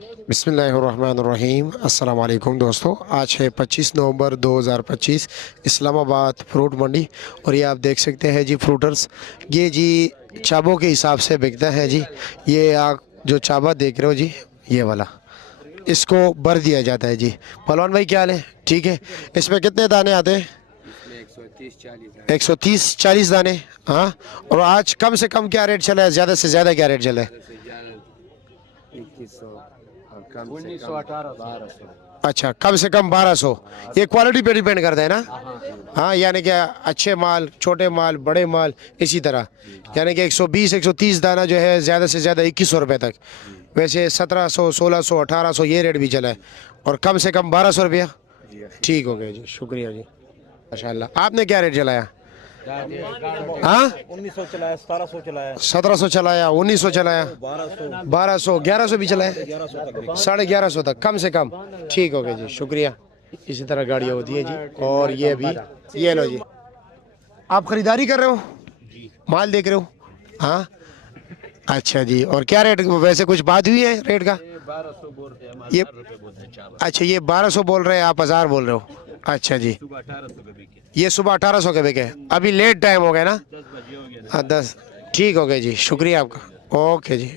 बिस्मिल्लाहिर्रहमानिर्रहीम। अस्सलाम वालेकुम दोस्तों, आज है 25 नवंबर 2025, इस्लामाबाद फ्रूट मंडी। और ये आप देख सकते हैं जी फ्रूटर्स, ये जी चाबों के हिसाब से बिकता है जी। ये आप जो चाबा देख रहे हो जी, ये वाला, इसको भर दिया जाता है जी। पहलवान भाई क्या हाल है? ठीक है। इसमें कितने दाने आते हैं? 130-40 दाने। हाँ। और आज कम से कम क्या रेट चला है, ज़्यादा से ज़्यादा क्या रेट चला है? 1900 अच्छा, कम से कम 1200। ये क्वालिटी पे डिपेंड करता है ना? हाँ, यानी कि अच्छे माल, छोटे माल, बड़े माल, इसी तरह। यानी कि 120-130 दाना जो है ज़्यादा से ज़्यादा 2100 रुपये तक। वैसे 1700, 1600, 1800 ये रेट भी चला है। और कम से कम 1200 रुपया। ठीक हो गया जी, शुक्रिया जी, माशाल्लाह। आपने क्या रेट चलाया? हाँ, 1900 चलाया, 1700 चलाया, 1700 चलाया, 1900 चलाया, 1200, 1200, 1100 भी चलाया, 1100 तक। 1150 तक कम से कम। ठीक हो गया जी, शुक्रिया। इसी तरह गाड़ियाँ होती है जी। और ये भी, ये लो जी। आप खरीदारी कर रहे हो, माल देख रहे हो? हाँ, अच्छा जी। और क्या रेट, वैसे कुछ बात हुई है रेट का? 1200 बोल रहे हैं, ये 1000 रुपए बोलते हैं चावल। अच्छा, ये 1200 बोल रहे हैं, आप 1000 बोल रहे हो? अच्छा जी। सुबह 1800 के बिके, ये सुबह 1800 के बिके। अभी लेट टाइम हो गया ना? 10 बजे हो गया। हाँ 10। ठीक हो गया जी, शुक्रिया आपका। ओके जी।